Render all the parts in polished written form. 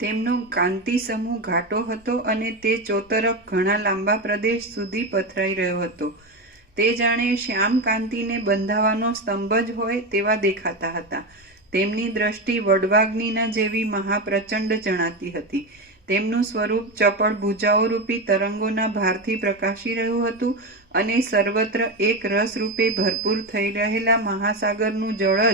તેમનો કાંતિ સમૂહ ઘાટો હતો અને તે ચોતરફ ઘણા લાંબા પ્રદેશ સુધી પથરાઈ રહ્યો હતો. તે જાણે શ્યામ કાંતિને બંધાવાનો સ્તંભ જ હોય તેવા દેખાતા હતા. તેમની દ્રષ્ટિ વડવાગ્નિના જેવી મહાપ્રચંડ જણાતી હતી. તેમનું સ્વરૂપ ચપળ ભુજાઓરૂપી તરંગોના ભારથી પ્રકાશી રહ્યું હતું અને સર્વત્ર એક રસ રૂપે ભરપૂર થઈ રહેલા મહાસાગરનું જળ જ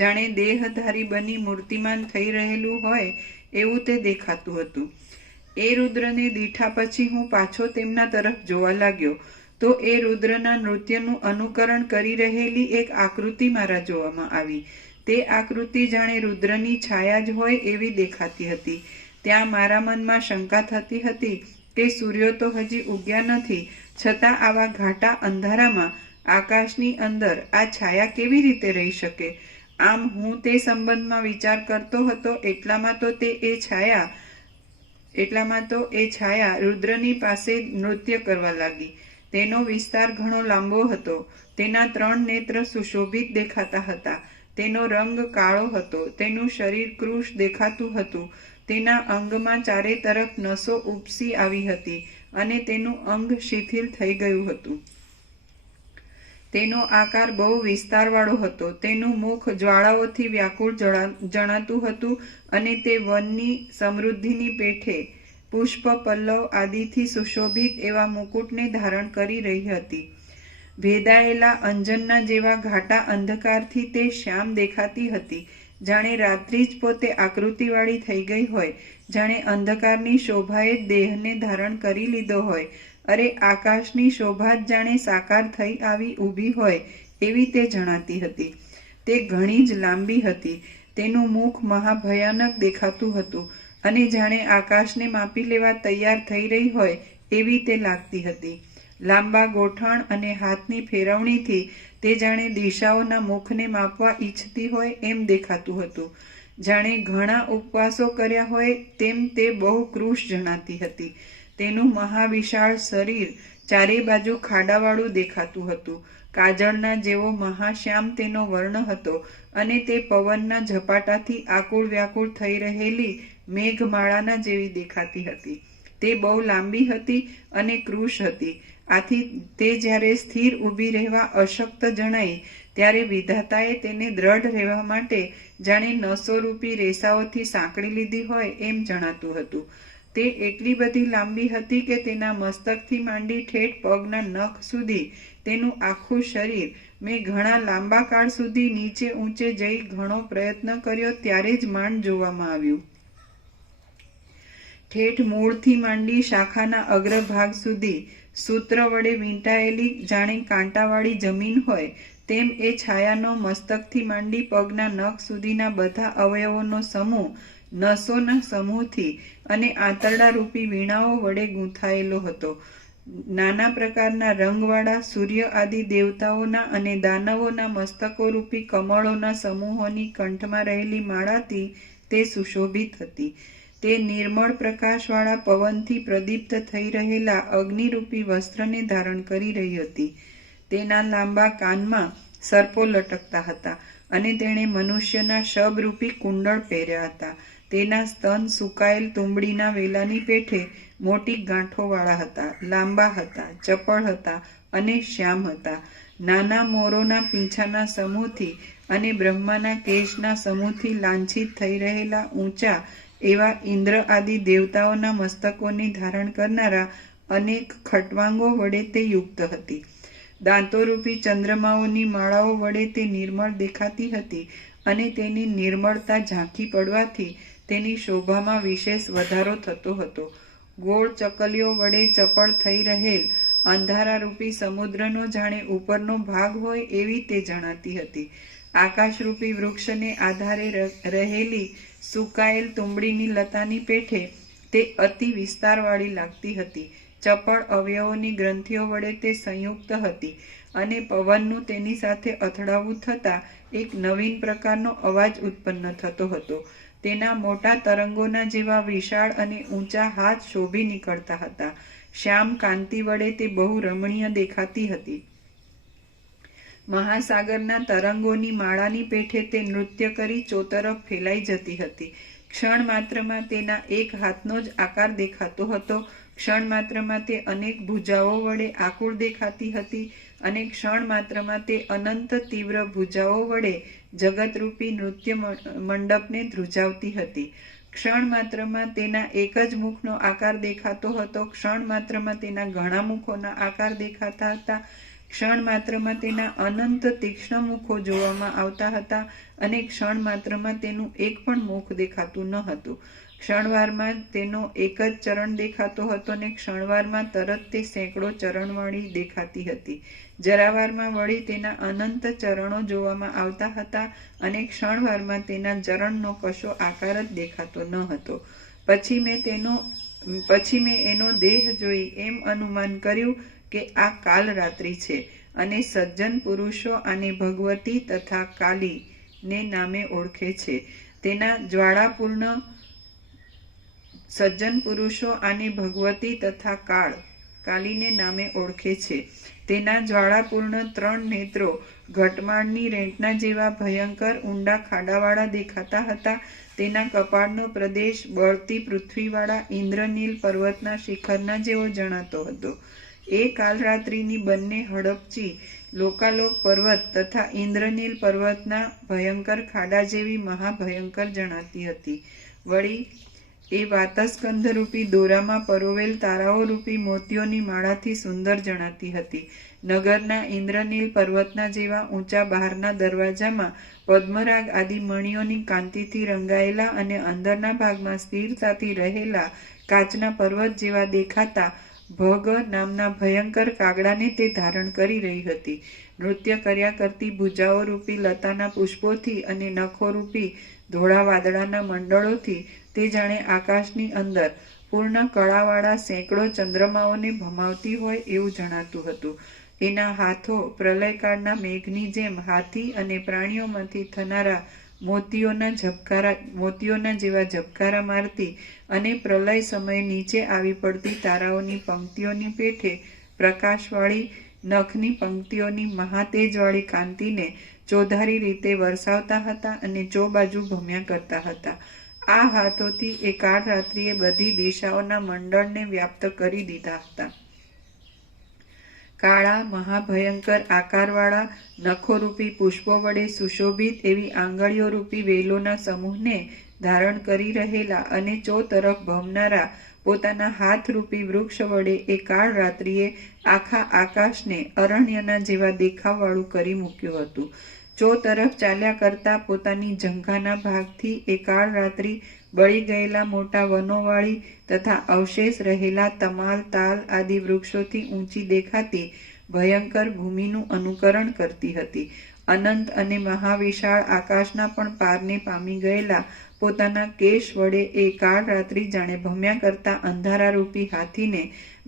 જાણે દેહધારી બની મૂર્તિમાન થઈ રહેલું હોય એવું તે દેખાતું હતું. એ રુદ્રને દીઠા પછી હું પાછો તેમના તરફ જોવા લાગ્યો તો એ રુદ્રના નૃત્યનું અનુકરણ કરી રહેલી એક આકૃતિ મારા જોવામાં આવી. તે આકૃતિ જાણે રુદ્રની છાયા જ હોય એવી દેખાતી હતી. ત્યાં મારા મનમાં શંકા થતી હતી કે સૂર્યો તો હજી ઉગ્યા નથી, છતાં આવા ઘાટા અંધારામાં આકાશની અંદર આ છાયા કેવી રીતે રહી શકે? આમ હું તે સંબંધમાં વિચાર કરતો હતો એટલામાં તો એ છાયા રુદ્રની પાસે નૃત્ય કરવા લાગી. તેનો વિસ્તાર ઘણો લાંબો હતો. તેના 3 નેત્ર સુશોભિત દેખાતા હતા. તેનો રંગ કાળો હતો. તેનું શરીર કૃશ દેખાતું હતું. તેના અંગમાં ચારે તરફ નસો ઉપસી આવી હતી અને તેનું અંગ શિથિલ થઈ ગયું હતું. તેનો આકાર બહુ વિસ્તારવાળો હતો. તેનું મુખ જ્વાળાઓથી વ્યાકુળ જણાતું હતું અને તે વનની સમૃદ્ધિની પેઠે પુષ્પ પલ્લવ આદિથી સુશોભિત એવા મુકુટને ધારણ કરી રહી હતી. ભેદાયેલા અંજનના જેવા ઘાટા અંધકારથી તે શ્યામ દેખાતી હતી. જાણે રાત્રિ જ પોતે આકૃતિવાળી થઈ ગઈ હોય. જાણે અંધકારની શોભાએ દેહને ધારણ કરી લીધો હોય. અરે આકાશની શોભા જ જાણે સાકાર થઈ આવી ઊભી હોય એવી તે જણાતી હતી. તે ઘણી જ લાંબી હતી. તેનું મુખ મહાભયાનક દેખાતું હતું અને જાણે આકાશને માપી લેવા તૈયાર થઈ રહી હોય એવી તે લાગતી હતી. લાંબા ગોઠણ અને હાથની ફેરવણીથી તે જાણે દિશાઓના મુખને માપવા ઈચ્છતી હોય એમ દેખાતું હતું. જાણે ઘણા ઉપવાસો કર્યા હોય તેમ તે બહુ કૃશ જણાતી હતી. તેનું મહાવિશાળ શરીર ચારે બાજુ ખાડાવાળું દેખાતું હતું. કાજળના જેવો મહાશ્યામ તેનો વર્ણ હતો અને તે પવનના ઝપાટાથી આકુળ વ્યાકુળ થઈ રહેલી મેઘમાળાના જેવી દેખાતી હતી. તે બહુ લાંબી હતી અને કૃશ હતી. આથી તે જ્યારે સ્થિર ઊભી રહેવા અશક્ત જણાઈ ત્યારે વિધાતાએ તેને દ્રઢ રહેવા માટે જાણે નસોરૂપી રેસાઓથી સાંકળી લીધી હોય એમ જણાતું હતું. તે એટલી બધી લાંબી હતી કે તેના મસ્તકથી માંડી ઠેઠ પગના નખ સુધી તેનું આખું શરીર મેં ઘણા લાંબા કાળ સુધી નીચે ઊંચે જઈ ઘણો પ્રયત્ન કર્યો ત્યારે જ માંડ જોવામાં આવ્યું. ઠેઠ મૂળથી માંડી શાખાના અગ્રભાગ સુધી સૂત્ર વડે વીંટાયેલી જાણે કાંટાવાળી જમીન હોય તેમ એ છાયાનો મસ્તકથી માંડી પગના નખ સુધીના બધા અવયવોનો સમૂહ નસોના સમૂહથી અને આંતરડા રૂપી વીણાઓ વડે ગૂંથાયેલો હતો. નાના પ્રકારના રંગવાળા સૂર્ય આદિ દેવતાઓના અને દાનવોના મસ્તકો રૂપી કમળોના સમૂહોની કંઠમાં રહેલી માળાથી તે સુશોભિત હતી. તે નિર્મળ પ્રકાશવાળા પવનથી પ્રદીપ્ત થઈ રહેલા અગ્નિરૂપી વસ્ત્રને ધારણ કરી રહી હતી. તેના લાંબા કાનમાં સર્પો લટકતા હતા અને તેણે મનુષ્યના શબરૂપી કુંડળ પહેર્યા હતા. તેના સ્તન સુકાયેલ તુંબડીના વેલાની પેઠે મોટી ગાંઠોવાળા હતા, લાંબા હતા, ચપળ હતા અને શ્યામ હતા. નાના મોરોના પીંછાના સમૂહથી અને બ્રહ્માના કેશના સમૂહથી લાંછિત થઈ રહેલા ઊંચા એવા ઇન્દ્ર આદિ દેવતાઓના મસ્તકોને ધારણ કરનારા અનેક ખટવાંગો વડે તે યુક્ત હતી. દાંતોરૂપી ચંદ્રમાઓની માળાઓ વડે તે નિર્મળ દેખાતી હતી અને તેની નિર્મળતા ઝાંખી પડવાથી તેની શોભામાં વિશેષ વધારો થતો હતો. ગોળ ચકલીઓ વડે ચપળ થઈ રહેલ અંધારારૂપી સમુદ્રનો જાણે ઉપરનો ભાગ હોય એવી તે જણાતી હતી. આકાશરૂપી વૃક્ષને આધારે રહેલી સુકાયેલ તુંબડીની લતાની પેઠે તે અતિ વિસ્તારવાળી લાગતી હતી. ચપળ અવયવોની ગ્રંથિઓ વડે તે સંયુક્ત હતી અને પવનનું તેની સાથે અથડાવું થતાં એક નવીન પ્રકારનો અવાજ ઉત્પન્ન થતો હતો. તેના મોટા તરંગોના જેવા વિશાળ અને ઊંચા હાથ શોભી નીકળતા હતા. શ્યામ કાંતિ વડે તે બહુ રમણીય દેખાતી હતી. મહાસાગરના તરંગોની માળાની પેઠે તે નૃત્ય કરી ચોતરફ ફેલાઈ જતી હતી. ક્ષણ માત્રમાં તેના એક હાથનો જ આકાર દેખાતો હતો. ક્ષણ માત્રમાં તે અનેક ભુજાઓ વડે આકુળ દેખાતી હતી અને ક્ષણ માત્રમાં તે અનંત તીવ્ર ભુજાઓ વડે જગતરૂપી નૃત્ય મંડપને ધ્રુજાવતી હતી. ક્ષણ માત્રમાં તેના એક જ મુખનો આકાર દેખાતો હતો. ક્ષણ માત્રમાં તેના ઘણા મુખોના આકાર દેખાતા હતા. ક્ષણ માત્રમાં તેના અનંત તીક્ષ્ણ મુખો જોવામાં આવતા હતા અને ક્ષણ માત્રમાં તેનું એક પણ મુખ દેખાતું ન હતું. ક્ષણવારમાં તેનો એક જ ચરણ દેખાતો હતો અને ક્ષણવારમાં તરત તે સેંકડો ચરણવાળી દેખાતી હતી. જરાવારમાં વળી તેના અનંત ચરણો જોવામાં આવતા હતા અને ક્ષણવારમાં તેના ચરણનો કશો આકાર જ દેખાતો ન હતો. પછી મેં એનો દેહ જોઈ એમ અનુમાન કર્યું કે આ કાલરાત્રિ છે અને સજ્જન પુરુષો આને ભગવતી તથા કાલી ને નામે ઓળખે છે. તેના જ્વાળાપૂર્ણ સજ્જન પુરુષો આને ભગવતી તથા કાલીને નામે ઓળખે છે. તેના જ્વાળાપૂર્ણ 3 નેત્રો ઘટમાળની રેંકના જેવા ભયંકર ઊંડા ખાડાવાળા દેખાતા હતા. તેના કપાળનો પ્રદેશ બળતી પૃથ્વીવાળા ઇન્દ્રનીલ પર્વતના શિખરના જેવો જણાતો હતો. એ કાલરાત્રિની બંને હડપચી લોકાલોક પર્વત તથા ઇન્દ્રનીલ પર્વતના ભયંકર ખાડા જેવી મહાભયંકર જણાતી હતી. વળી એ વાતસ્કંધરૂપી દોરામાં પરોવેલ તારાઓ રૂપી મોતીઓની માળાથી સુંદર જણાતી હતી. નગરના ઇન્દ્રનીલ પર્વતના જેવા ઊંચા બહારના દરવાજામાં પદ્મરાગ આદિ મણિઓની કાંતિથી રંગાયેલા અને અંદરના ભાગમાં સ્થિરતાથી રહેલા કાચના પર્વત જેવા દેખાતા ભગ નામના ભયંકર કાગડાને તે ધારણ કરી રહી હતી. નૃત્ય કર્યા કરતી ભુજાઓ રૂપી લતાના પુષ્પોથી અને નખો રૂપી ધોળા વાદળાના મંડળોથી તે જાણે આકાશની અંદર પૂર્ણ કળાવાળા સેંકડો ચંદ્રમાઓને ભમાવતી હોય એવું જણાતું હતું. એના હાથો પ્રલયકાળના મેઘની જેમ હાથી અને પ્રાણીઓમાંથી થનારા મોતીઓના જેવા ઝબકારા મારતી અને પ્રલય સમયે નીચે આવી પડતી તારાઓની પંક્તિઓની પેઠે પ્રકાશવાળી નખની પંક્તિઓની મહાતેજવાળી કાંતિને ચોધારી રીતે વરસાવતા હતા અને ચોબાજુ ભમ્યા કરતા હતા. આ હાથોથી એ કાળરાત્રિએ બધી દિશાઓના મંડળને વ્યાપ્ત કરી દીધા હતા. કાળા મહાભયંકર આકારવાળા નખોરૂપી પુષ્પો વડે સુશોભિત એવી આંગળીઓ રૂપી વેલોના સમૂહને ધારણ કરી રહેલા અને ચોતરફ ભમનારા પોતાના હાથરૂપી વૃક્ષ વડે એ કાળરાત્રિએ આખા આકાશને અરણ્યના જેવા દેખાવવાળું કરી મૂક્યું હતું. ચોતરફ ચાલ્યા કરતા પોતાની જંઘાના ભાગથી એ કાળરાત્રિ બળી ગયેલા મોટા વનોવાળી તથા અવશેષ રહેલા તમાલ તાલ આદિ વૃક્ષોથી ઊંચી દેખાતી ભયંકર ભૂમિનું અનુકરણ કરતી હતી. અનંત અને મહાવિશાળ આકાશના પણ પારને પામી ગયેલા પોતાના કેશ વડે એ કાળરાત્રિ જાણે ભમ્યા કરતા અંધારારૂપી હાથીને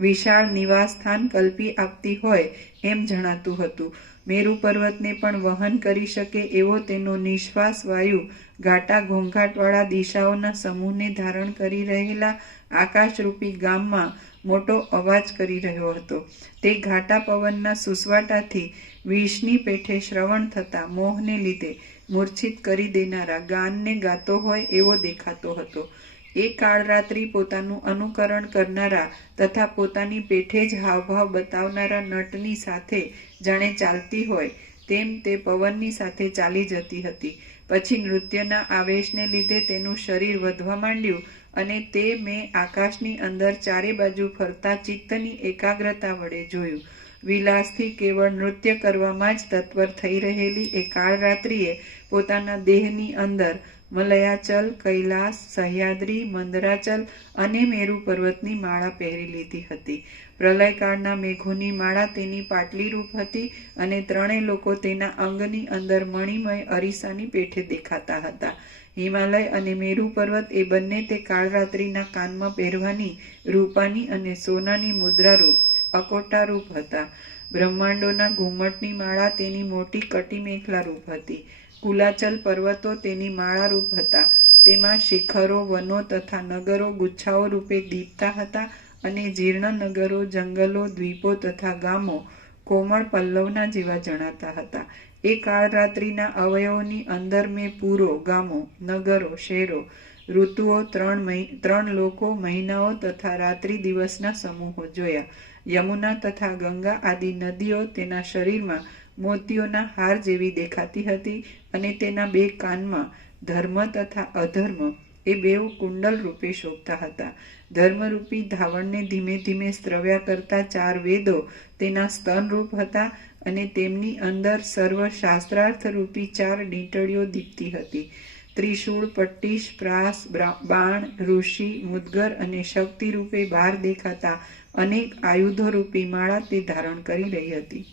વિશાળ નિવાસસ્થાન કલ્પી આપતી હોય એમ જણાતું હતું. મેરુ પર્વતને પણ વહન કરી શકે એવો તેનો નિશ્વાસ વાયુ ઘાટા ઘોંઘાટવાળા દિશાઓના સમૂહને ધારણ કરી રહેલા આકાશરૂપી ગામમાં મોટો અવાજ કરી રહ્યો હતો. તે ઘાટા પવનના સુસવાટાથી વિષની પેઠે શ્રવણ થતા મોહને લીધે મૂર્છિત કરી દેનારા ગાનને ગાતો હોય એવો દેખાતો હતો. એ કાળરાત્રિ પોતાનું અનુકરણ કરનારા તથા પોતાની પેઠે જ હાવભાવ બતાવનારા નટની સાથે જાણે ચાલતી હોય તેમ તે પવનની સાથે ચાલી જતી હતી. પછી નૃત્યના આવેશને લીધે તેનું શરીર વધવા માંડ્યું અને તે મેં આકાશની અંદર ચારે બાજુ ફરતા ચિત્તની એકાગ્રતા વડે જોયું. વિલાસથી કેવળ નૃત્ય કરવામાં જ તત્પર થઈ રહેલી એ કાળરાત્રિએ પોતાના દેહની અંદર મલયાચલ, કૈલાસ, સહ્યાદ્રી, મંદરાચલ અને મેરુ પર્વતની માળા પહેરી લીધી હતી. પ્રલયકાળના મેઘોની માળા તેની પાટલી રૂપ હતી અને 3 લોકો તેના અંગની અંદર મણિમય અરીસાની પેઠે દેખાતા હતા. હિમાલય અને મેરુ પર્વત એ બંને તે કાળરાત્રિના કાનમાં પહેરવાની રૂપાની અને સોનાની મુદ્રારૂપ અકોટા રૂપ હતા. બ્રહ્માંડોના ઘુમ્મટની માળા તેની મોટી કટી મેખલા રૂપ હતી. કુલાચલ પર્વતો તેની માળા રૂપ હતા. તેમાં શિખરો, વનો તથા નગરો ગુચ્છાઓ રૂપે દીપતા હતા અને જીર્ણ નગરો, જંગલો, દ્વીપો તથા ગામો કોમળ પલ્લવના જેવા જણાતા હતા. એ કાળરાત્રિના અવયવોની અંદર મેં પૂરો, ગામો, નગરો, શહેરો, ઋતુઓ, 3 લોકો, મહિનાઓ તથા રાત્રિ દિવસના સમૂહો જોયા. યમુના તથા ગંગા આદિ નદીઓ તેના શરીરમાં મોતીઓના હાર જેવી દેખાતી હતી અને તેના 2 કાનમાં ધર્મ તથા અધર્મ એ 2 કુંડલ રૂપે શોભતા હતા. ધર્મરૂપી ધાવણને ધીમે ધીમે સ્ત્રવ્યા કરતા 4 વેદો તેના સ્તનરૂપ હતા અને તેમની અંદર સર્વ શાસ્ત્રાર્થ રૂપી 4 ડીંટડીઓ દીપતી હતી. ત્રિશૂળ, પટ્ટીશ, પ્રાસ, બાણ, ઋષિ, મુદ્ગર અને શક્તિ રૂપે બહાર દેખાતા અનેક આયુધો રૂપી માળા તે ધારણ કરી રહી હતી.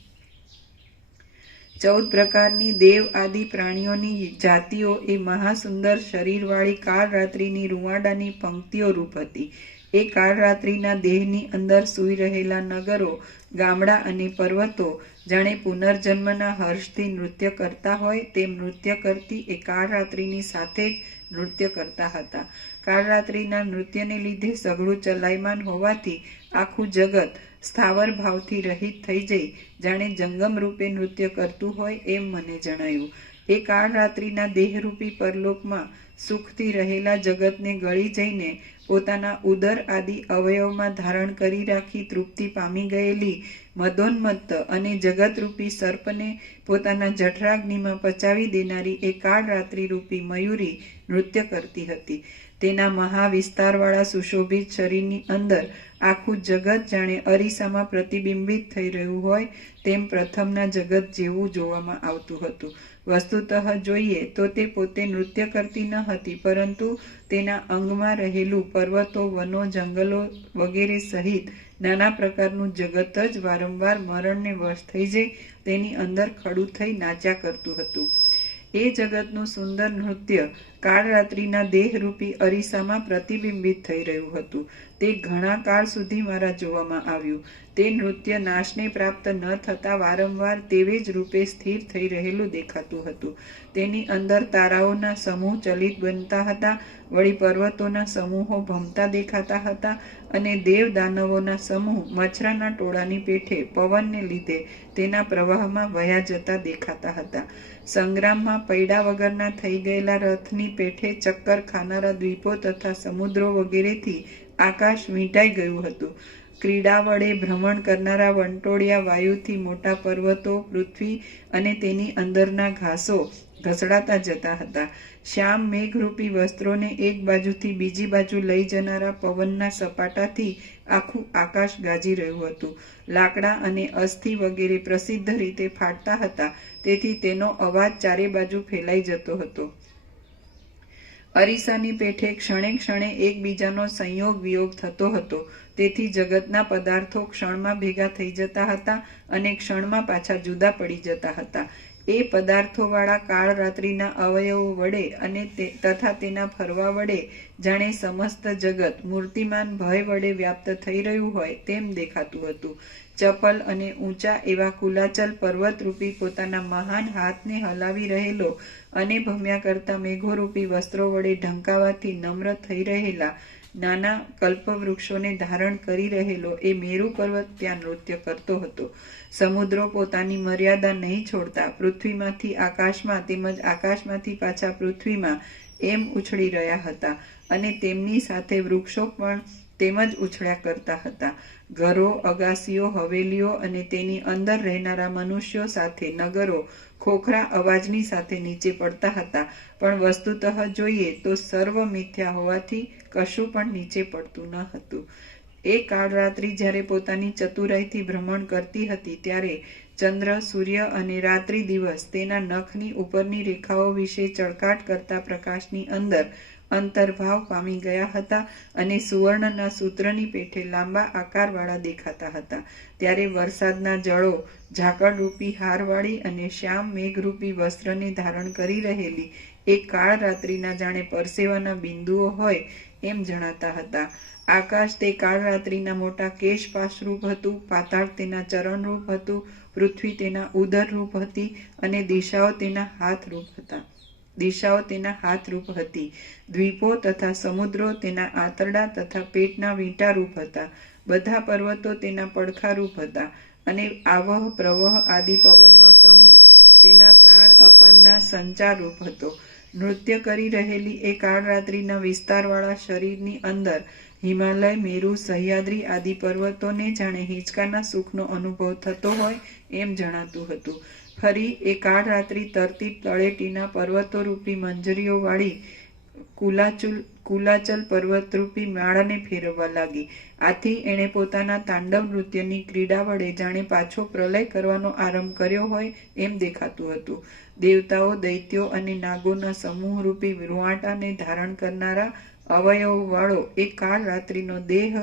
14 પ્રકારની દેવ આદિ પ્રાણીઓની જાતિઓ એ મહાસુંદર શરીરવાળી કાળરાત્રિની રૂંવાડાની પંક્તિઓ રૂપ હતી. એ કાળરાત્રિના દેહની અંદર સૂઈ રહેલા નગરો, ગામડા અને પર્વતો જાણે પુનર્જન્મના હર્ષથી નૃત્ય કરતા હોય તેમ નૃત્ય કરતી એ કાળરાત્રિની સાથે જ નૃત્ય કરતા હતા. કાળરાત્રિના નૃત્યને લીધે સઘળું ચલાયમાન હોવાથી આખું જગત સ્થાવર ભાવથી રહિત થઈ જઈ જાણે જંગમ રૂપે નૃત્ય કરતું હોય એમ મને જણાયું. એ કાળરાત્રિના દેહરૂપી પરલોકમાં સુખથી રહેલા જગતને ગળી જઈને પોતાના ઉદર આદિ અવયવમાં ધારણ કરી રાખી તૃપ્તિ પામી ગયેલી મદોન્મત્ત અને જગતરૂપી સર્પને પોતાના જઠરાગ્નિમાં પચાવી દેનારી એ કાળરાત્રિ રૂપી મયુરી નૃત્ય કરતી હતી. તેના મહાવિસ્તારવાળા સુશોભિત શરીરની અંદર આખું જગત જાણે અરીસામાં પ્રતિબિંબિત થઈ રહ્યું હોય તેમ પ્રથમના જગત જેવું જોવામાં આવતું હતું. વસ્તુતઃ જોઈએ તો તે પોતે નૃત્ય કરતી ન હતી, પરંતુ તેના અંગમાં રહેલું પર્વતો, વનો, જંગલો વગેરે સહિત નાના પ્રકારનું જગત જ વારંવાર મરણને વશ થઈ જઈ તેની અંદર ખડું થઈ નાચ્યા કરતું હતું. એ જગતનું સુંદર નૃત્ય કાળરાત્રિના દેહરૂપી અરીસામાં પ્રતિબિંબિત થઈ રહ્યું હતું. તે ઘણા કાળ સુધી મારા જોવામાં આવ્યું. તે નૃત્ય નાશને પ્રાપ્ત ન થતાં વારંવાર તેવે જ રૂપે સ્થિર થઈ રહેલું દેખાતું હતું. તેની અંદર તારાઓના સમૂહ ચલિત બનતા હતા, વળી પર્વતોના સમૂહો ભમતા દેખાતા હતા અને દેવ દાનવોના સમૂહ મચ્છરાના ટોળાની પેઠે પવનને લીધે તેના પ્રવાહમાં વયા જતા દેખાતા હતા. સંગ્રામમાં પૈડા વગરના થઈ ગયેલા રથની પેઠે ચક્કર ખાનારા દ્વીપો તથા સમુદ્રો વગેરેથી આકાશ વીંટાઈ ગયું હતું. ક્રીડા વડે ભ્રમણ કરનારા વંટોળિયા વાયુથી મોટા પર્વતો, પૃથ્વી અને તેની અંદરના ઘાસો ઘસડાતા જતા હતા. શ્યામ મેઘરૂપી વસ્ત્રોને એક બાજુથી બીજી બાજુ લઈ જનારા પવનના સપાટાથી આખું આકાશ ગાજી રહ્યું હતું. લાકડા અને અસ્થિ વગેરે પ્રસિદ્ધ રીતે ફાટતા હતા, તેથી તેનો અવાજ ચારે બાજુ ફેલાઈ જતો હતો. અરીસાની પેઠે ક્ષણે ક્ષણે એકબીજાનો સંયોગ વિયોગ થતો હતો, તેથી જગતના પદાર્થો ક્ષણમાં ભેગા થઈ જતા હતા અને ક્ષણમાં પાછા જુદા પડી જતા હતા. એ પદાર્થોવાળા કાળરાત્રિના અવયવો વડે અને તથા તેના ફરવા વડે જાણે સમસ્ત જગત મૂર્તિમાન ભય વડે વ્યાપ્ત થઈ રહ્યું હોય તેમ દેખાતું હતું. ચપલ અને ઊંચા એવા કુલાચલ પર્વતરૂપી પોતાના મહાન હાથને હલાવી રહેલો અને ભમ્યા કરતા મેઘોરૂપી વસ્ત્રો વડે ઢંકાવાથી નમ્ર થઈ રહેલા નાના કલ્પવૃક્ષોને ધારણ કરી રહેલો એ મેરુ પર્વત ત્યાં નૃત્ય કરતો હતો. સમુદ્રો પોતાની મર્યાદા નહીં છોડતા પૃથ્વીમાંથી આકાશમાં તેમજ આકાશમાંથી પાછા પૃથ્વીમાં એમ ઉછળી રહ્યા હતા અને તેમની સાથે વૃક્ષો પણ તેમજ ઉછળ્યા કરતા હતા. ઘરો, અગાસીઓ, હવેલીઓ અને તેની અંદર રહેનારા મનુષ્યો સાથે નગરો ખોખરા અવાજની સાથે નીચે પડતા હતા, પણ વસ્તુતઃ જોઈએ તો સર્વ મિથ્યા હોવાથી કશું પણ નીચે પડતું ન હતું. એ કાળરાત્રિ જ્યારે પોતાની ચતુરાઈથી ભ્રમણ કરતી હતી ત્યારે ચંદ્ર, સૂર્ય અને રાત્રિ દિવસ તેના નખની ઉપરની રેખાઓ વિશે ચળકાટ કરતા પ્રકાશની અંદર અંતર્ભાવ પામી ગયા હતા અને સુવર્ણના સૂત્રની પેઠે લાંબા આકારવાળા દેખાતા હતા. ત્યારે વરસાદના જળો ઝાકળરૂપી હારવાળી અને શ્યામ મેઘરૂપી વસ્ત્રને ધારણ કરી રહેલી એક કાળરાત્રિના જાણે પરસેવાના બિંદુઓ હોય એમ જણાતા હતા. આકાશ તે કાળરાત્રિના મોટા કેશપાશરૂપ હતું, પાતાળ તેના ચરણરૂપ હતું, પૃથ્વી તેના ઉદરરૂપ હતી અને દિશાઓ તેના હાથરૂપ હતી. દ્વીપો તથા સમુદ્રો તેના આંતરડા તથા પેટના વીંટા રૂપ હતા. બધા પર્વતો તેના પડખારૂપ હતા અને આવહ પ્રવહ આદિ પવનનો સમૂહ તેના પ્રાણ અપાનના સંચાર રૂપ હતો. નૃત્ય કરી રહેલી એ કાળરાત્રિના વિસ્તારવાળા શરીરની અંદર હિમાલય, મેરુ, સહ્યાદ્રી આદિ પર્વતોને જાણે હિંચકાના સુખનો અનુભવ થતો હોય એમ જણાતું હતું. ફરી એ કાળરાત્રિ તરતી તળેટીના પર્વતોરૂપી મંજરીઓવાળી કુલાચલ પર્વતરૂપી માળાને ફેરવવા લાગી. આથી એણે પોતાના તાંડવ નૃત્યની ક્રીડા વડે જાણે પાછો પ્રલય કરવાનો આરંભ કર્યો હોય એમ દેખાતું હતું. દેવતાઓ, દૈત્યો અને નાગોના સમૂહરૂપી રૂંવાટાને ધારણ કરનારા અવયવવાળો એ કાળરાત્રિનો દેહ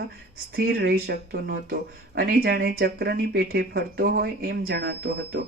સ્થિર રહી શકતો નહોતો અને જાણે ચક્રની પેઠે ફરતો હોય એમ જણાતો હતો.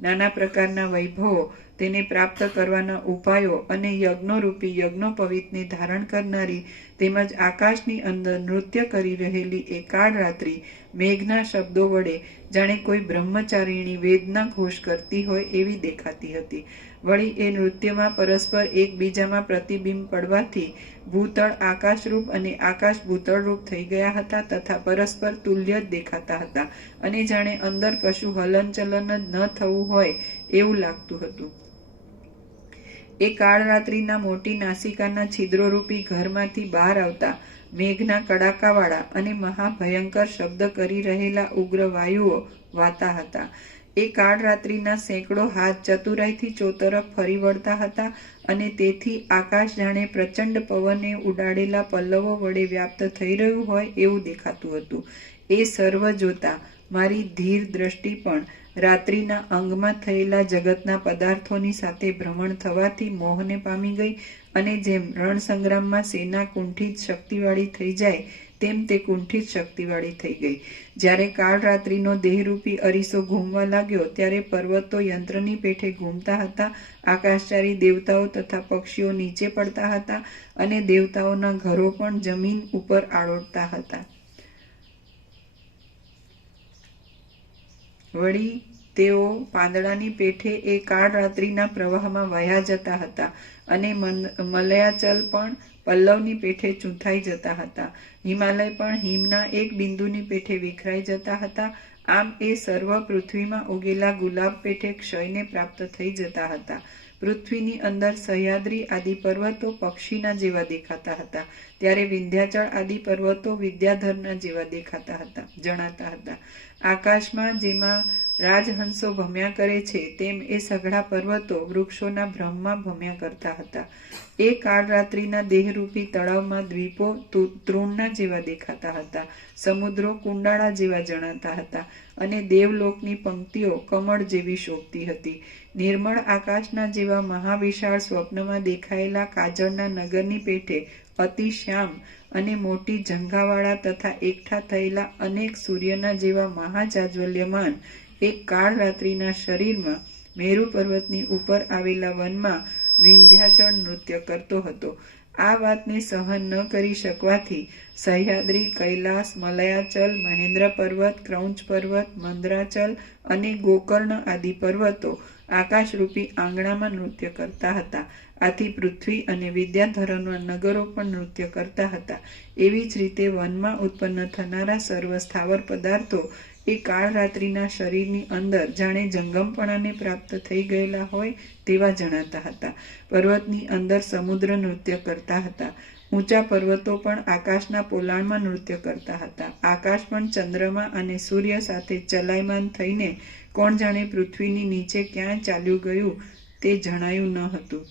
નાના પ્રકારના વૈભવો, તેને પ્રાપ્ત કરવાના ઉપાયો અને યજ્ઞોરૂપી યજ્ઞોપવીતને ધારણ કરનારી તેમજ આકાશની અંદર નૃત્ય કરી રહેલી એ કાળરાત્રિ મેઘના શબ્દો વડે જાણે કોઈ બ્રહ્મચારિણી વેદના ઘોષ કરતી હોય એવી દેખાતી હતી. વળી એ નૃત્યમાં પરસ્પર એકબીજામાં પ્રતિબિંબ પડવાથી ભૂતળ આકાશરૂપ અને આકાશ ભૂતળરૂપ થઈ ગયા હતા તથા પરસ્પર તુલ્ય જ દેખાતા હતા અને જાણે અંદર કશું હલનચલન જ ન થવું હોય એવું લાગતું હતું. એ કાળરાત્રિના મોટી નાસિકાના છિદ્રોરૂપી ઘરમાંથી બહાર આવતા મેઘના કડાકાવાળા અને મહાભયંકર શબ્દ કરી રહેલા ઉગ્ર વાયુઓ વાતા હતા. એ કાળરાત્રિના સેંકડો હાથ ચતુરાઈથી ચોતરફ ફરી વળતા હતા અને તેથી આકાશ જાણે પ્રચંડ પવને ઉડાડેલા પલ્લવો વડે વ્યાપ્ત થઈ રહ્યું હોય એવું દેખાતું હતું. એ સર્વ જોતા મારી ધીર દ્રષ્ટિ પણ રાત્રિના અંગમાં થયેલા જગતના પદાર્થોની સાથે ભ્રમણ થવાથી મોહને પામી ગઈ અને જેમ રણસંગ્રામમાં સેના કુંઠિત શક્તિવાળી થઈ જાય તેમ તે કુંઠિત શક્તિવાળી થઈ ગઈ. જ્યારે કાળરાત્રિનો દેહરૂપી અરીસો ઘૂમવા લાગ્યો ત્યારે પર્વતો યંત્રની પેઠે ઘૂમતા હતા, આકાશચારી દેવતાઓ તથા પક્ષીઓ નીચે પડતા હતા અને દેવતાઓના ઘરો પણ જમીન ઉપર આળોટતા હતા. વળી તેઓ પાંદડાની પેઠે એ કાળરાત્રિના પ્રવાહમાં વહ્યા જતા હતા અને મલયાચલ પણ પલ્લવની પેઠે ચૂંથાઈ જતા હતા. હિમાલય પણ હિમના એક બિંદુની પેઠે વિખરાઈ જતા હતા. આમ એ સર્વ પૃથ્વીમાં ઉગેલા ગુલાબ પેઠે ક્ષયને પ્રાપ્ત થઈ જતા હતા. પૃથ્વીની અંદર સહ્યાદ્રી આદિ પર્વતો પક્ષીના જેવા દેખાતા હતા, ત્યારે વિંધ્યાચળ આદિ પર્વતો વિદ્યાધરના જેવા દેખાતા હતા, જણાતા હતા. આકાશમાં જેમાં રાજહંસો ભમ્યા કરે છે તેમ એ સઘળા પર્વતો વૃક્ષોના ભ્રમમાં ભમ્યા કરતા હતા. એ કાળરાત્રિના દેહરૂપી તળાવમાં દ્વીપો તૃણના જેવા દેખાતા હતા, સમુદ્રો કુંડાળા જેવા જણાતા હતા અને દેવલોકની પંક્તિઓ કમળ જેવી શોભતી હતી. નિર્મળ આકાશના જેવા મહાવિશાળ સ્વપ્નમાં દેખાયેલા કાજળના નગરની પેઠે અતિ શ્યામ અને મોટી ઝંઘાવાળા તથા એકઠા થયેલા અનેક સૂર્યના જેવા મહાજાજ્વલ્યમાન એક કાળરાત્રિના શરીરમાં મેરુ પર્વતની ઉપર આવેલા વનમાં વિંધ્યાચળ નૃત્ય કરતો હતો. આ વાતને સહન ન કરી શકવાથી સહ્યાદ્રી, કૈલાસ, મલયાચલ, મહેન્દ્ર પર્વત, ક્રૌંચ પર્વત, મંદરાચલ અને ગોકર્ણ આદિ પર્વતો આકાશરૂપી આંગણામાં નૃત્ય કરતા હતા. આથી પૃથ્વી અને વિદ્યાધરોના નગરો પણ નૃત્ય કરતા હતા. એવી જ રીતે વનમાં ઉત્પન્ન થનારા સર્વ સ્થાવર પદાર્થો એ કાળરાત્રિના શરીરની અંદર જાણે જંગમપણાને પ્રાપ્ત થઈ ગયેલા હોય તેવા જણાતા હતા. પર્વતની અંદર સમુદ્ર નૃત્ય કરતા હતા. ઊંચા પર્વતો પણ આકાશના પોલાણમાં નૃત્ય કરતા હતા. આકાશ પણ ચંદ્રમા અને સૂર્ય સાથે ચલાયમાન થઈને કોણ જાણે પૃથ્વીની નીચે ક્યાં ચાલ્યું ગયું તે જણાયું ન હતું.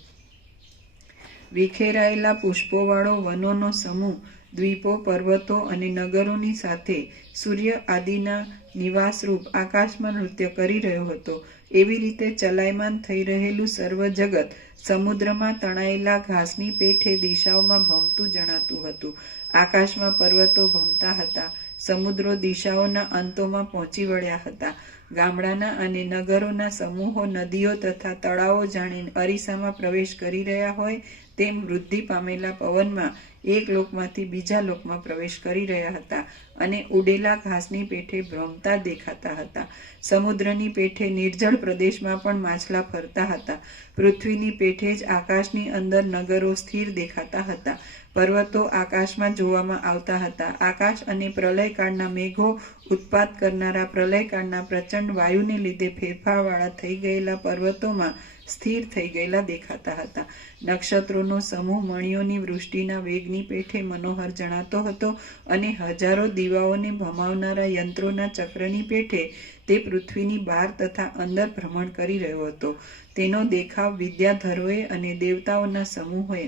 વિખેરાયેલા પુષ્પોવાળો વનોનો સમૂહ, દ્વીપો, પર્વતો અને નગરોની સાથે સૂર્ય આદિના નિવાસરૂપ આકાશમાં નૃત્ય કરી રહ્યો હતો. એવી રીતે ચલાયમાન થઈ રહેલું સર્વ જગત સમુદ્રમાં તણાયેલા ઘાસની પેઠે દિશાઓમાં ભમતું જણાતું હતું. આકાશમાં પર્વતો ભમતા હતા, સમુદ્રો દિશાઓના અંતોમાં પહોંચી વળ્યા હતા. ગામડાના અને નગરોના સમૂહો નદીઓ તથા તળાવો જાણે અરીસામાં પ્રવેશ કરી રહ્યા હોય તેમ વૃદ્ધિ પામેલા પવનમાં એક લોકમાંથી બીજા લોકમાં પ્રવેશ કરી રહ્યા હતા અને ઉડેલા ઘાસની પેઠે ભ્રમતા દેખાતા હતા. સમુદ્રની પેઠે નિર્જળ પ્રદેશમાં પણ માછલા ફરતા હતા. પૃથ્વીની પેઠે જ આકાશની અંદર નગરો સ્થિર દેખાતા હતા. પર્વતો આકાશમાં જોવામાં આવતા હતા. આકાશ અને પ્રલયકાળના મેઘો ઉત્પાત કરનારા પ્રલયકાળના પ્રચંડ વાયુને લીધે ફેરફારવાળા થઈ ગયેલા પર્વતોમાં સ્થિર થઈ ગયેલા દેખાતા હતા. નક્ષત્રોનો સમૂહ મણિઓની વૃષ્ટિના વેગની પેઠે મનોહર જણાતો હતો અને હજારો દીવાઓને ભમાવનારા યંત્રોના ચક્રની પેઠે તે પૃથ્વીની બહાર તથા અંદર ભ્રમણ કરી રહ્યો હતો. તેનો દેખાવ વિદ્યાધરોએ અને દેવતાઓના સમૂહોએ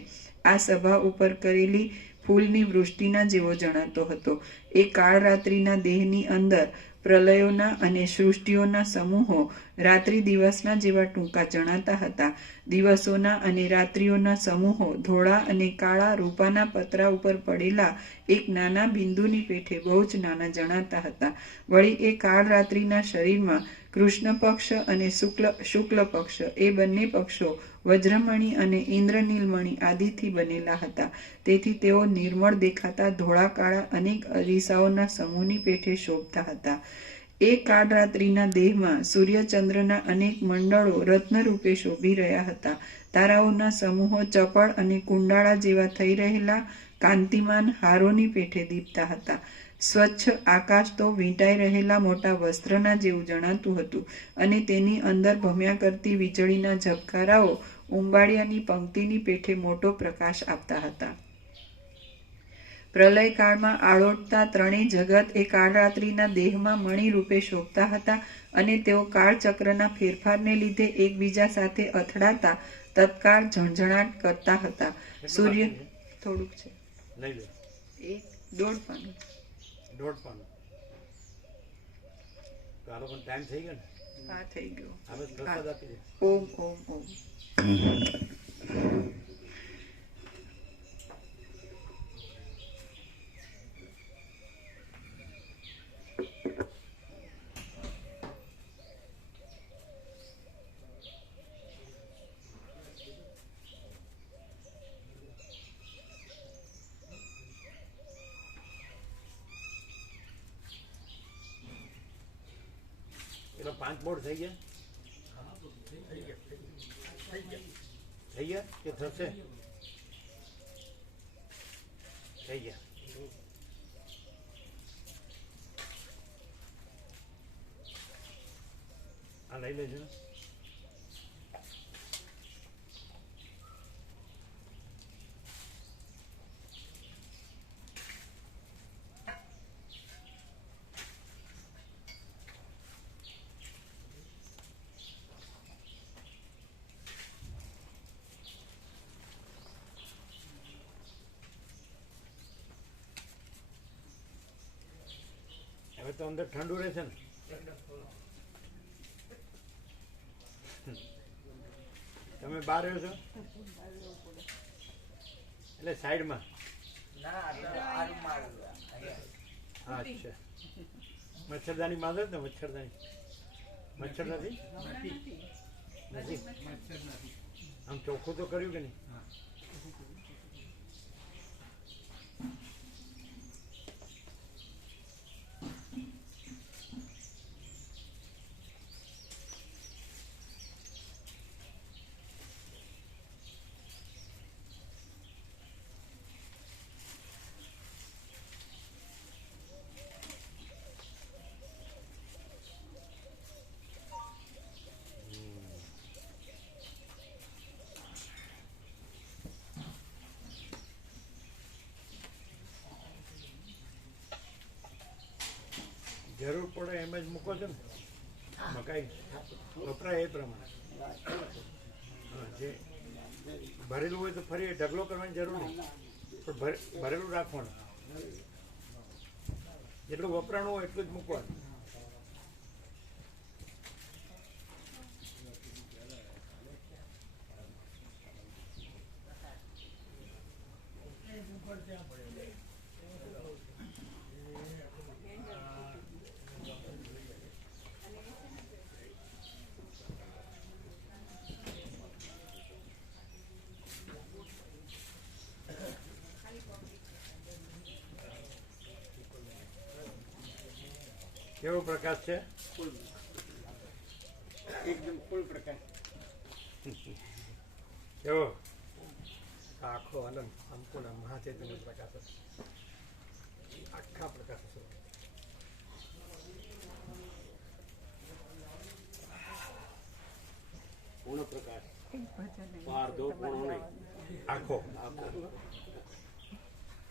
આ સભા ઉપર કરેલી ફૂલની વૃષ્ટિના જેવો જણાતો હતો. એ કાળરાત્રિના દેહની અંદર પ્રલયોના અને સૃષ્ટિઓના સમૂહો રાત્રિ દિવસના જેવા ટૂંકા જણાતા હતા. દિવસોના અને રાત્રિઓના સમૂહો ધોળા અને કાળા રૂપાના પતરા ઉપર પડેલા એક નાના બિંદુની પેઠે બહુ જ નાના જણાતા હતા. વળી એ કાળરાત્રિના શરીરમાં કૃષ્ણ પક્ષ અને શુક્લ પક્ષ એ બંને પક્ષો વજ્રમણી અને ઇન્દ્રનીલમણી આદિથી બનેલા હતા. તેથી તેઓ નિર્મળ દેખાતા ધોળા કાળા અનેક અરીસાઓના સમૂહની પેઠે શોભતા હતા. એ કાળરાત્રિના દેહમાં સૂર્યચંદ્રના અનેક મંડળો રત્નરૂપે શોભી રહ્યા હતા. તારાઓના સમૂહો ચપળ અને કુંડાળા જેવા થઈ રહેલા કાંતિમાન હારોની પેઠે દીપતા હતા. સ્વચ્છ આકાશ તો વીંટાઈ રહેલા મોટા વસ્ત્રના જેવું જણાતું હતું અને તેની અંદર ભમ્યા કરતી વીજળીના ઝબકારાઓ ઉંબાડિયાની પંક્તિની પેઠે મોટો પ્રકાશ આપતા હતા. પ્રલયકાળમાં આળોટતા ત્રણેય જગત એ કાળરાત્રિના દેહમાં મણિરૂપે શોભતા હતા અને તેઓ કાળચક્રના ફેરફારને લીધે એકબીજા સાથે અથડાતા તત્કાળ ઝણઝણાટ કરતા હતા. સૂર્ય થોડુંક છે, દોઢ પાનું. ટાઈમ થઈ ગયો ને? હા, થઈ ગયો. હવે પ્રસાદ આપી દે. ઓમ ઓમ ઓમ. પેલો 5 બોર્ડ થઈ ગયા? થઈ ગયા કે થશે? થઈ ગયા. આ લઈ લેજો. હવે તો અંદર ઠંડુ રહેશે ને? તમે બહાર રહ્યો છો એટલે સાઈડમાં? અચ્છા. મચ્છરદાની બાંધો ને? મચ્છરદાની મચ્છર નથી? આમ ચોખ્ખું તો કર્યું કે નહીં? જરૂર પડે એમ જ મૂકો છો ને? મકાઈ વપરાય એ પ્રમાણે. જે ભરેલું હોય તો ફરી ઢગલો કરવાની જરૂર નહીં, પણ ભરેલું રાખવાનું. જેટલું વપરાણું હોય એટલું જ મૂકવાનું. કેવો પ્રકાશ છે? એકદમ ફૂલ પ્રકાશ. કેવો? આખો આનંદ સંપૂર્ણ મહાચૈતન્ય પ્રકાશ હશે. આખા પ્રકાશ હશે. પૂર્ણ પ્રકાશ.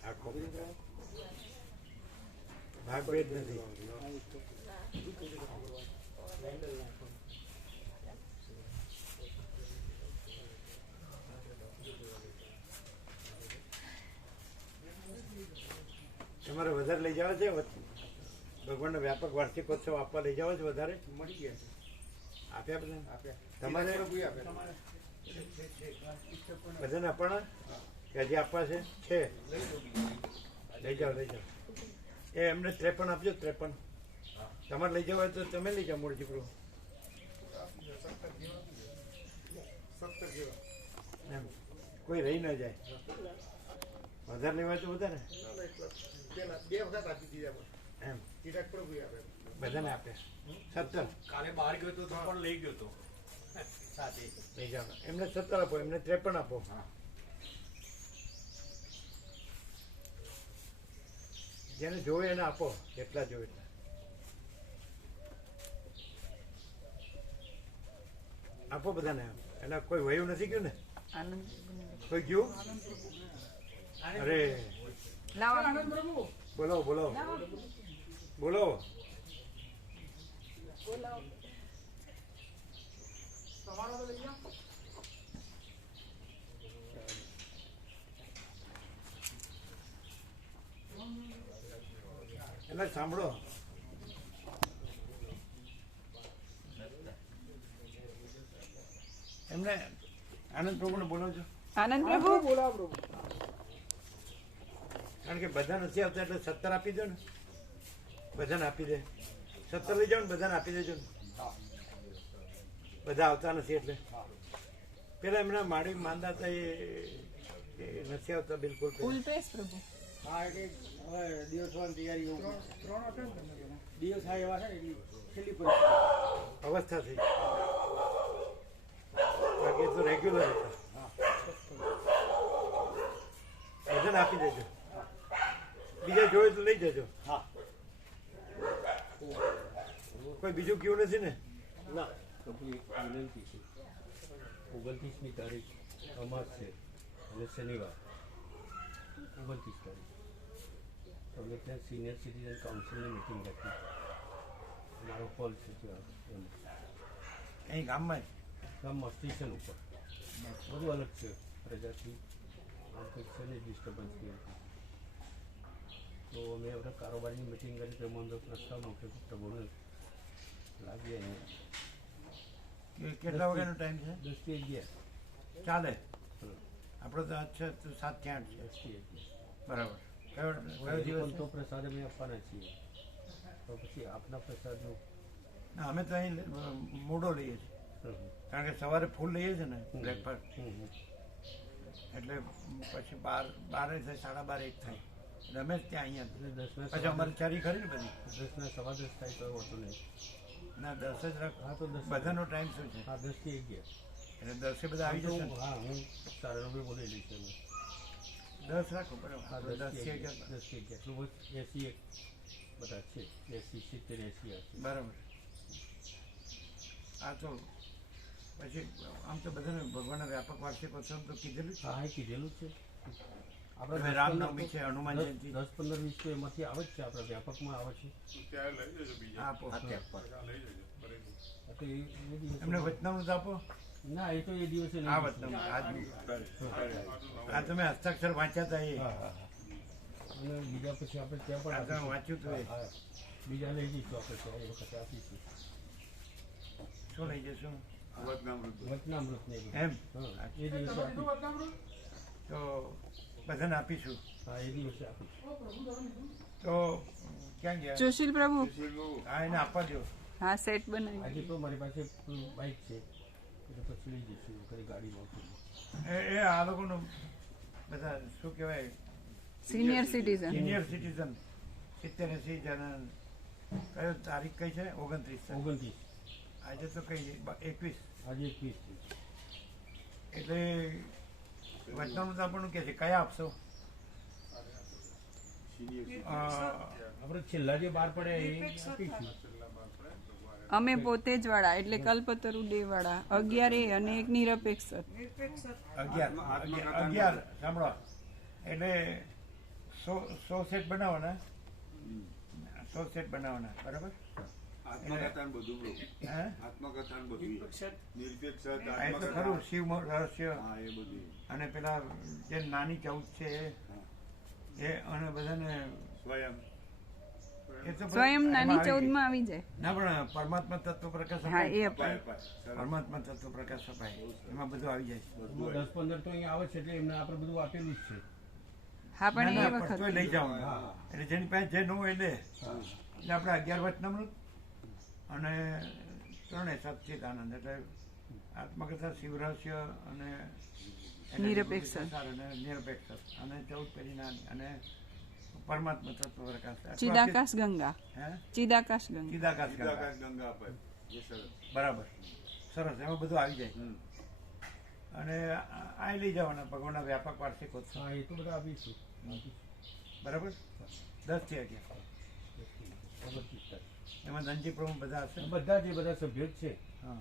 આખો ભાગભેદ નથી. તમારે વધારે લઈ જવા છે ભગવાનનો વ્યાપક વાર્ષિકોત્સવ આપવા લઈ જવા છે વધારે મળી ગયા આપ્યા બધા તમારે બધાને આપવાના કે હજી આપવા છે લઈ જાઓ એ એમને 53 આપજો 53 તમારે લઈ જવા હોય તો તમે લઈ જાઓ મૂળજી પ્રભુ એમ કોઈ રહી ન જાય વધારે લેવા તો વધારે એમ બધાને આપે 17 કાલે બહાર ગયો તો પણ લઈ ગયો તો સાથે લઈ જાઓ એમને 17 આપો એમને 53 આપો જેને જોવે એને આપો જેટલા જોવે એટલા આપો બધાને એટલે કોઈ વયું નથી ગયું ને કોઈ ગયું અરે બોલો બોલો બોલો એટલે સાંભળો એમને આનંદ પ્રભુને બોલો છો આનંદ પ્રભુ કારણ કે બધા નથી આવતા એટલે 17 આપી દો ને બધાને આપી દે 17 લઈ જાઓ ને બધાને આપી દેજો ને બધા આવતા નથી એટલે પેલા એમના માડી માંદા હતા એ નથી આવતા બિલકુલ ફૂલ પ્રેસ પ્રભુ હા એટલે હવે દિવસવાની તૈયારી દિવસ આ એવા છે એટલી છેલ્લી પરિસ્થિતિ અવસ્થા થઈ બાકી તો રેગ્યુલર હતા બધાને આપી દેજો બીજા જોયે તો લઈ જજો હા કોઈ બીજું કેવું નથી ને ના પ્રભુ એક વિનંતી છે 29મી તારીખ અમાસ છે અને શનિવાર 29 તારીખ અમે ત્યાં સિનિયર સિટીઝન કાઉન્સિલની મિટિંગ હતી અમારો હોલ છે ત્યાં અહીં ગામમાં ગામમાં સ્ટેશન ઉપર બધું અલગ છે પ્રજાથી આમ કંઈક છે ને ડિસ્ટર્બન્સ નહીં હતી તો અમે આપણે કારોબારની મિટિંગ કરી તો મંદો પ્રસ્તાવ મૂક્યો કે પ્રભુને લાગીએ કેટલા વાગ્યાનો ટાઈમ છે 10 થી 11 ચાલે આપણો તો આજ છે તો 7 થી 8 છે 10 થી 11 બરાબર કયો દિવસ તો પ્રસાદ અમે આપવાના છીએ તો પછી આપના પ્રસાદનું ના અમે તો અહીં મોડો લઈએ છીએ કારણ કે સવારે ફૂલ લઈએ છીએ ને બ્રેકફાસ્ટ એટલે પછી 12 થાય 12:30 1 થાય રમે ત્યાં અહીંયા એટલે 10 પછી અમારી ચારી ખરી ને બધી 10 ના 10:15 થાય તો હોતું નહીં ના 10 જ રાખ હા તો 10 બધાનો ટાઈમ શું છે હા 10 થી 11 એટલે 10 બધા આવી જશે ને? હા હું સારા નંબર બોલી લઈશ અમે 10 રાખો બરાબર હા 10 10 થી થી 11 11 એટલું બસ 81 બધા છે 80 70 80 હશે બરાબર આ તો પછી આમ તો બધાને ભગવાનના વ્યાપક વાર્ષિકોત્સવ તો કીધેલું જ હા એ કીધેલું છે હવે આપણે રામનવમી છે હનુમાન જયંતિ 10 15 20 તો એમાંથી આવે જ છે આપણા વ્યાપકમાં આવે છે આપો તો એ દિવસે એમને વચનામૃત આપો ના એ તો એ દિવસે લઈ આ જઈશું. વચનામૃત આ તમે હસ્તાક્ષર વાંચ્યા હતા એ હા હા અને બીજા પછી આપણે ત્યાં પણ આ તમે આપીશું. વાંચ્યું હતું એ હા, બીજા લઈ જઈશું આપણે ત્યાં એ વખતે આપીશું શું લઈ જશું વચનામૃત ને એ બધું. એમ હા એ દિવસે આપીશું. તો બધાને આપીશું હા એ દિવસે આપીશું તો ક્યાં ગયા જોશીલ પ્રભુ હા એને આપવા દો હા સેટ બનાવી આજે તો મારી પાસે બાઇક છે એટલે પછી લઈ જઈશું કઈ ગાડીમાં એ આ લોકોનું બધા શું કહેવાય સિનિયર સિટીઝન સિનિયર સિટીઝન 70-80 જણા કયો તારીખ કઈ છે 29 છે 29 આજે તો કઈ 21 આજે 21 છે એટલે વચનામૃત આપણને કે છે કયા આપશો આપણે છેલ્લા જે બહાર પડે એ આપીશું અમે પોતે જ વાળા એટલે કલ્પતરુ ડે વાળા 11 અને એક નિરપેક્ષ 11 સાંભળો એટલે 100 સેટ બનાવવાના 100 સેટ બનાવવાના બરાબર આત્મકથાન બધું bro. હે આત્મકથાન બધું નિરપેક્ષ આ એ તો ખરું શિવ રહસ્ય હા એ બધું અને પેલા જે નાની ચૌદ છે એ અને બધાને સ્વયં એ તો સ્વયં નાની એમાં 14 માં આવી જાય ના પણ પરમાત્મા તત્વ પ્રકાશ હા અપાય. એ અપાય પરમાત્મા તત્વ પ્રકાશ અપાય એમાં બધું આવી જાય છે. 10-15 તો અહીંયા આવે છે એટલે એમને આપણે બધું આપેલું જ છે. હા પણ ના, એ ના, પણ તોય લઈ વખત જવાનું હા. એટલે જેની પાસે જે ન હોય લે એટલે આપણે 11 વચનામૃત અને 3 સચ્ચિત આનંદ એટલે આત્મકથા શિવરહસ્ય અને નિરપેક્ષ. અને નિરપેક્ષ અને 14 પેઢી નાની અને પરમાત્મા તત્વ પ્રકાશ ચિદાકાશ ગંગા હે ચિદાકાશ ગંગા ચિદાકાશ ગંગા. આકાશ ગંગા અપાય એ સરસ બરાબર સરસ એમાં બધું આવી જાય અને આ લઈ જવાના ભગવાનના વ્યાપક વાર્ષિકોત્સવ હા એ તો બધા આપીશું. બરાબર 10 થી 11 એમાં ધનજી પ્રભુ બધા હશે બધા જે બધા સભ્યો જ છે. હા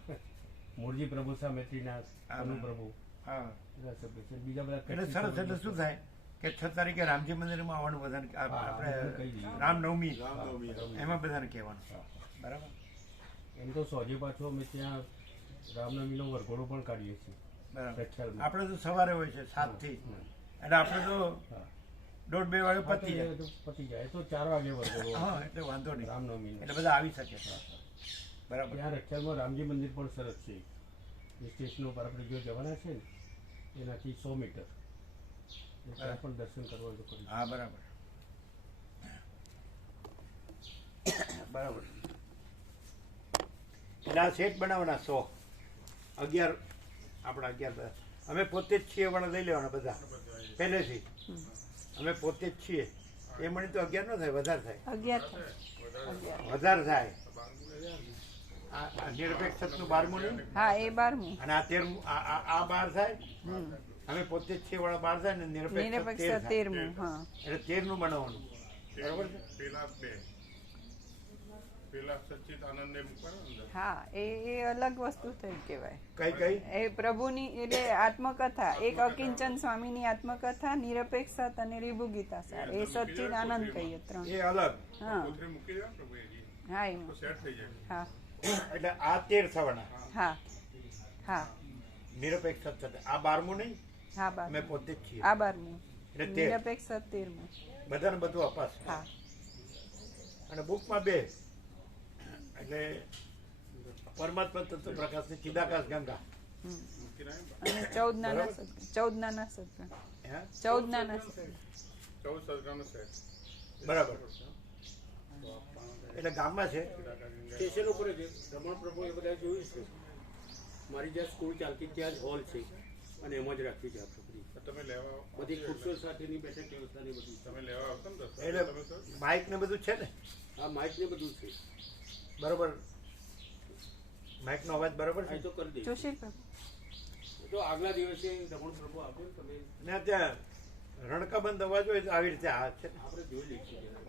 મૂળજી પ્રભુ સામેત્રીનાથ, હા. અનુ પ્રભુ હા બધા સભ્યો છે. બીજા બધા એટલે સરસ એટલે શું થાય કે 6 તારીખે રામજી મંદિરમાં આવવાનું બધાને હા, બધું કહી આપણે દઈએ. રામનવમી રામનવમી એમાં બધાને કહેવાનું બરાબર એમ તો સોજે પાછો અમે ત્યાં રામનવમીનો વરઘોડો પણ કાઢીએ છીએ. બરાબર રક્ષાબંધન. આપણે તો સવારે હોય છે 7 થી એટલે આપણે તો હા. 1:30-2 વાગે હા, તો પતી જાય એ તો પતી જાય. એ તો 4 વાગે વરઘોડો હા એટલે વાંધો નહીં રામનવમીનો. એટલે બધા આવી શકે બરાબર ત્યાં રક્ષામાં રામજી મંદિર પણ સરસ છે. એ સ્ટેશન ઉપર આપણે જો જવાના છે ને એનાથી 100 મીટર એટલે ત્યાં પણ દર્શન કરવા હોય તો કરી. હા બરાબર બરાબર એટલે આ સેટ બનાવવાના 100 11 આપણા 11 બધા અમે પોતે જ છીએ વાળા લઈ લેવાના બધા પહેલેથી અમે પોતે જ છીએ એ મણી તો 11 ન થાય વધારે થાય 11 વધારે થાય આ નિરપેક્ષ સતનું 12મું નહીં હા એ 12મું અને આ 13મું આ 12 થાય અમે પોતે જ છીએ વાળા 12 થાય ને નિરપેક્ષ નિરપેક્ષ 13 થાય 13મું હા એટલે 13નું બનાવવાનું બરાબર છે પેલા સચ્ચિત આનંદને મૂકવાનો અંદર હા એ અલગ વસ્તુ થઈ કહેવાય કઈ કઈ એ પ્રભુની એટલે આત્મકથા એક અકિંચન સ્વામીની આત્મકથા નિરપેક્ષ અને રીભુ ગીતા સાર એ સચ્ચિદ આનંદ કહીએ 3 એ અલગ હા કોથળી મૂકી દે પ્રભુ એની હા તો એમાં સેટ થઈ જાય હા એટલે આ 13 થવાના હા હા નિરપેક્ષ સત્ય આ 12મું નહીં હા અમે 12 પોતે જ છીએ આ 12મું એટલે 13 નિરપેક્ષ 13મું બધાને બધું અપાશે હા અને બુકમાં 2 એટલે પરમાત્મા તત્વ પ્રકાશની ચિદાકાશ ગંગા અને 14 નાના સત્સંગ 14 નાના સત્સંગ હે 14 નાના સત્સંગ 14 સદગાનો સેટ બરાબર એટલે ગામમાં છે સ્ટેશન ઉપર જ રમણ પ્રભુ એ બધા જોયું છે. મારી જ્યાં સ્કૂલ ચાલતી ત્યાં જ હોલ છે અને એમાં જ રાખી છે આપણે બધી. તમે લેવા બધી ખુરશીઓ સાથેની બેઠક વ્યવસ્થા ને બધું. તમે લેવા આવતા ને દસ એટલે તમે સર માઇક ને બધું છે ને આ માઇક ને બધું છે. બરોબર માઇક નો અવાજ બરોબર આ છે તો કરી દઈશું. જોશી પ્રભુ એ તો આગલા દિવસે રમણ પ્રભુ આપે ને તમે ને ત્યાં રણકાબંધ અવાજ હોય તો આવી રીતે આ છે ને. આપણે જોઈ લઈશું જરા.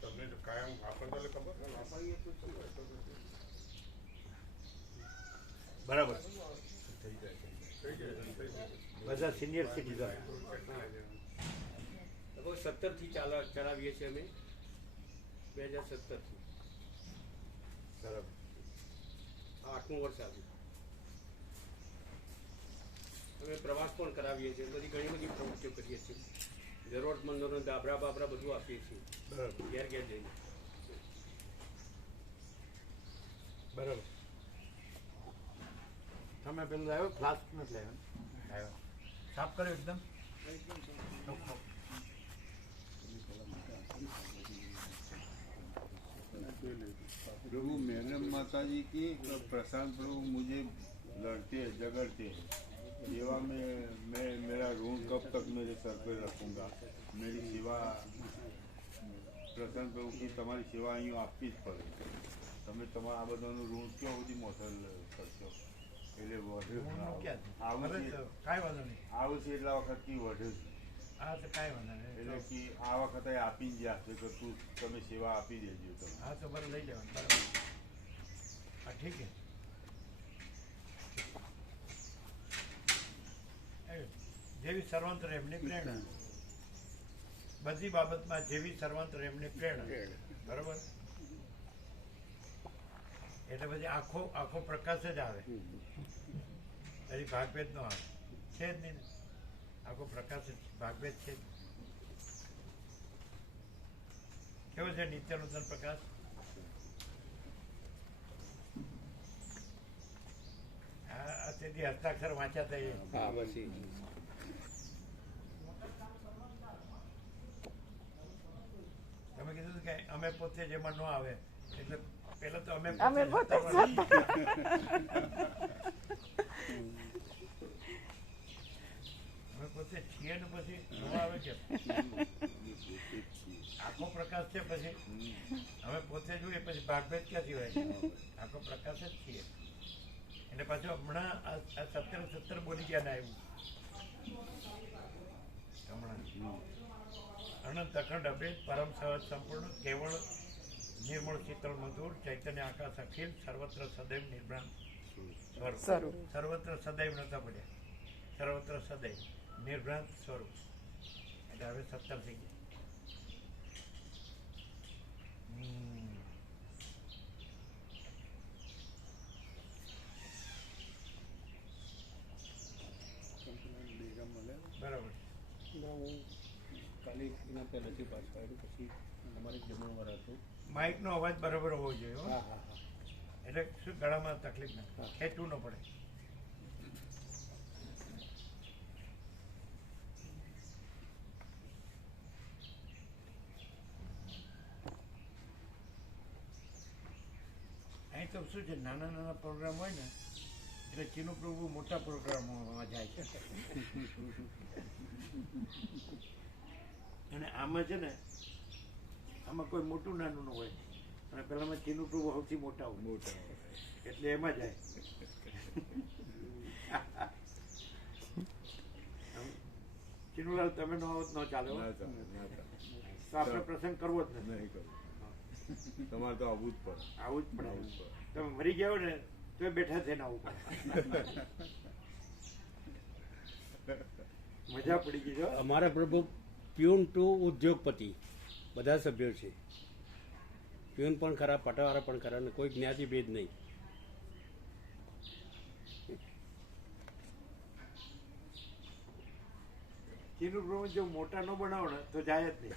તમને તો કાયમ આપણને તો ખબર ને આપણે એ તો છે. બરાબર થઈ જાય બધા સિનિયર સિટીઝન લગભગ 17 થી ચલાવીએ છીએ અમે 2017 થી. બરાબર આ 8મું વર્ષ આવ્યું. અમે પ્રવાસ પણ કરાવીએ છીએ. બધી ઘણી બધી પ્રવૃત્તિઓ કરીએ છીએ. જરૂરતમંદોને દાબરા બાબરા બધું આપીએ છીએ બરાબર ઘેર ઘેર જઈને. બરાબર તમે પેલું લાવ્યો ફ્લાસ્ક નથી લાવ્યો સાફ કર્યો એકદમ ચોખ્ખો. प्रभु मैडम माता जी की प्रशांत प्रभु मुझे लड़ते झगड़ते सेवा में मैं मेरा ऋण कब तक मेरे सर पर रखूंगा मेरी सेवा પ્રશાંત પ્રભુ की તમારી સેવા અહીં આપવી જ પડે તમે તમારા આ બધાનું ઋણ ક્યાં સુધી મોસલ કરશો એટલે કાંઈ વાંધો નહીં આવશે એટલા વખતથી વધે છે હા તો કાંઈ વાંધો એટલે નહીં કે આ વખતે આપી જ જશે કે તું તમે સેવા આપી દેજો તમે હા તો બરાબર લઈ જવાનું બરાબર હા ઠીક છે. જેવી સર્વંત્ર એમની પ્રેરણા, બધી બાબતમાં જેવી સર્વંત્ર એમની પ્રેરણા, બરોબર. એટલે પછી આખો પ્રકાશ જ આવે, હજી ભાગભેદ નો આવે, છે જ નહીં ને. આખો પ્રકાશ જ ભાગભેદ છે જ. કેવો છે નિત્ય નૂતન પ્રકાશ? આ તેથી હસ્તાક્ષર વાંચ્યા થઈએ. હા બસ એ તમે કીધું કે અમે પોતે જેમાં ન આવે, એટલે પેલા તો અમે પોતે અમે પોતે છીએ ને પછી ન આવે કે આખો પ્રકાશ છે. પછી અમે પોતે જોઈએ પછી ભાગભેદ ક્યાંથી હોય? આખો પ્રકાશ જ છીએ. એટલે પાછું હમણાં આ 17 બોલી ગયા ને આવ્યું હમણાં. અનંત અખંડ અભેદ પરમ સહજ સંપૂર્ણ કેવળ નિર્મળ શીતળ મધુર ચૈતન્ય આકાશ અખિલ સર્વત્ર સદૈવ નિર્ભ્રાંત સ્વરૂપ. સર્વત્ર સદૈવ નતા પડ્યા, સર્વત્ર સદૈવ નિર્ભ્રાંત સ્વરૂપ. એટલે હવે 17 થઈ ગયા. બરાબર. કાલે એના પહેલાંથી પાછું આવ્યું, પછી અમારે જમણવાર હતું. માઇકનો અવાજ બરાબર હોવો જોઈએ હો. હા હા હા. એટલે શું ગળામાં તકલીફ ના ખેંચવું ન પડે. અહીં તો શું છે, નાના નાના પ્રોગ્રામ હોય ને એટલે ચીનુ પ્રભુ મોટા પ્રોગ્રામોમાં જાય છે. અને આમાં છે ને, આમાં કોઈ મોટું નાનું ન હોય, અને પેલામાં ચીનુ પ્રભુ સૌથી મોટા હોય, એટલે એમાં જાય. ચીનુલાલ તમે ન આવો તો ન ચાલે હો. તો આપણે પ્રસંગ કરવો જ નથી. નહીં કરું. તમારે તો આવવું જ પડે. આવું જ પડે. તમે મરી જાઓ ને તો બેઠા થઈને આવવું પડે. મજા પડી ગઈ જો. અમારા પ્રભુ પ્યુન ટુ ઉદ્યોગપતિ બધા સભ્યો છે. પ્યુન પણ ખરા, પટાવાળા પણ ખરા, અને કોઈ જ્ઞાતિ ભેદ નહીં. ચીનુ પ્રભુ જો મોટા ન બનાવો ને તો જાય જ નહીં.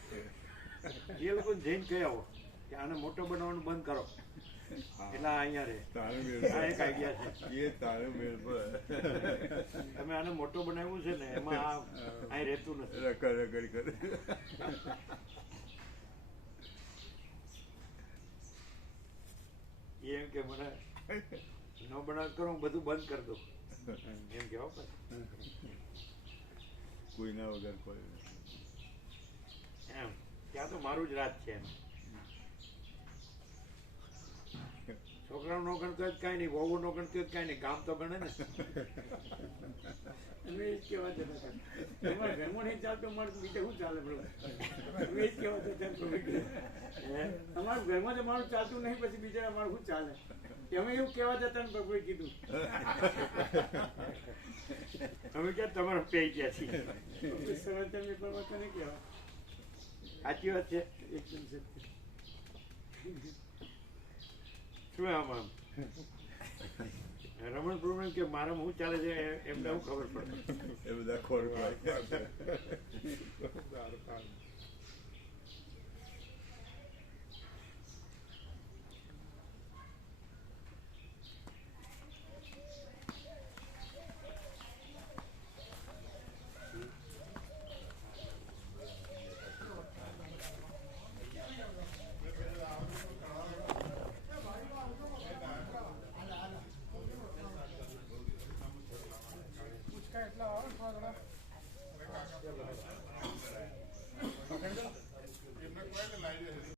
એ લોકો જઈને કહી આવો કે આને મોટો બનાવવાનું બંધ કરો, એટલે આ અહીંયા રહે. તારે મેળ આ એક આઈડિયા છે. એ તારે મેળ પડે. તમે આને મોટો બનાવ્યું છે ને એમાં આ અહીં રહેતું નથી. રખડ રખડ કરે. એ એમ કે મને ન બનાવ કરો, હું બધું બંધ કરી દઉં એમ કે. કોઈના વગર કોઈ એમ ત્યાં તો મારું જ રાજ છે. એમ છોકરાઓ નો ગણતો જ કાંઈ નહીં, વહુ નો ગણતો જ કાંઈ નહીં, ગામ તો ગણે ને. અમે એ જ કહેવા જતા હતા. તમારે ઘરમાં નહીં ચાલતું, મારે બીજે શું ચાલે પ્રભુ? અમે એ જ કહેવા જતા પ્રભુ. અમારું ઘરમાં તો મારું ચાલતું નહીં, પછી બીજા અમારું શું ચાલે? અમે એવું કહેવા જતા ને પ્રભુએ કીધું. અમે ક્યાં તમારા પે ગયા છીએ. સનાતનની પરમાત્મા નહીં કહેવા. સાચી વાત છે. એકદમ સત્ય. શું આમ રમણ પ્રભુ કે મારામાં શું ચાલે છે એમને શું ખબર પડે? એ બધા ખોર સારું સારું